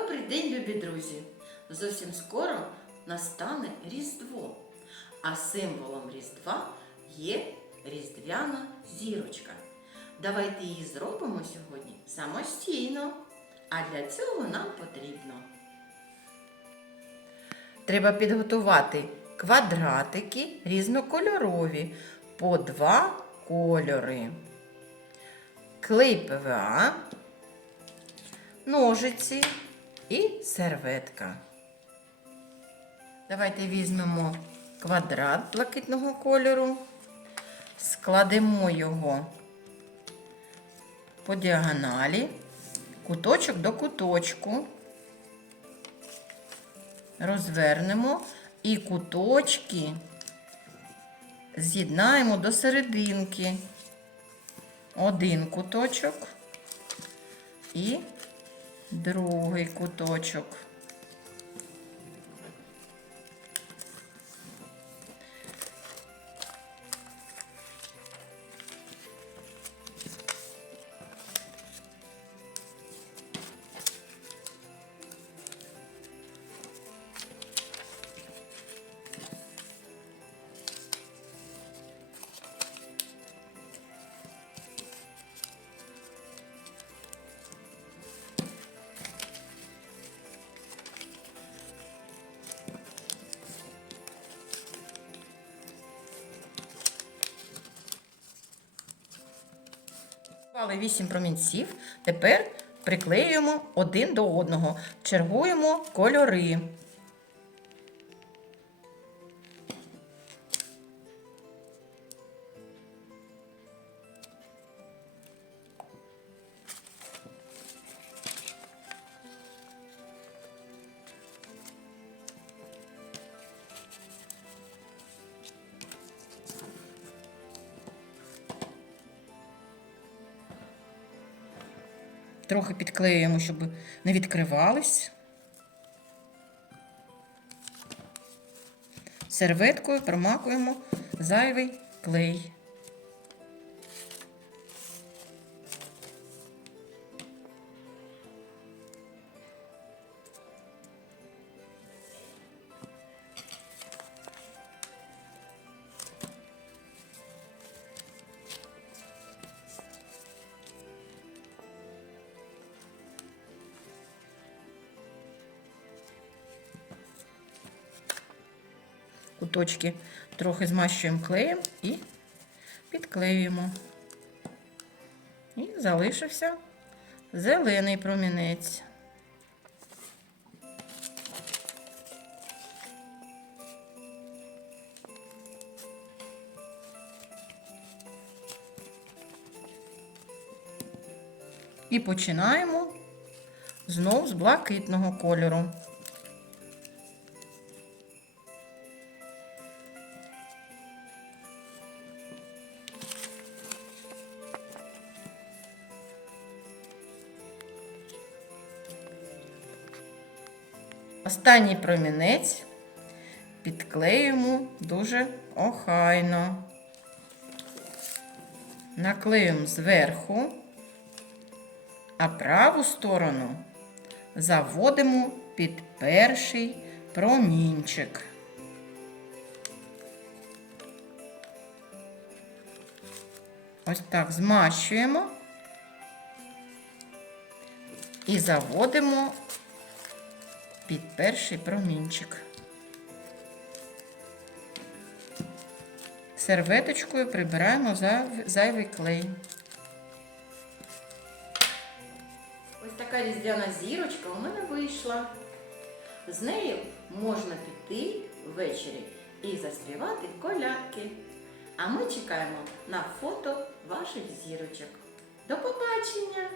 Добрий день, любі друзі! Зовсім скоро настане Різдво, а символом Різдва є різдвяна зірочка. Давайте її зробимо сьогодні самостійно, а для цього нам потрібно. Треба підготувати квадратики різнокольорові по два кольори. Клей ПВА, ножиці і серветка. Давайте візьмемо квадрат блакитного кольору, складемо його по діагоналі, куточок до куточку, розвернемо і куточки з'єднаємо до серединки. Один куточок і другий куточок. Склали 8 промінців. Тепер приклеюємо один до одного. Чергуємо кольори. Трохи підклеюємо, щоб не відкривались. Серветкою промакуємо зайвий клей. Куточки трохи змащуємо клеєм і підклеюємо. І залишився зелений промінець. І починаємо знов з блакитного кольору. Останній промінець підклеюємо дуже охайно. Наклеюємо зверху, а праву сторону заводимо під перший промінчик. Ось так змащуємо і заводимо під перший промінчик. Серветочкою прибираємо зайвий клей. Ось така різдвяна зірочка у мене вийшла. З нею можна піти ввечері і заспівати колядки. А ми чекаємо на фото ваших зірочок. До побачення!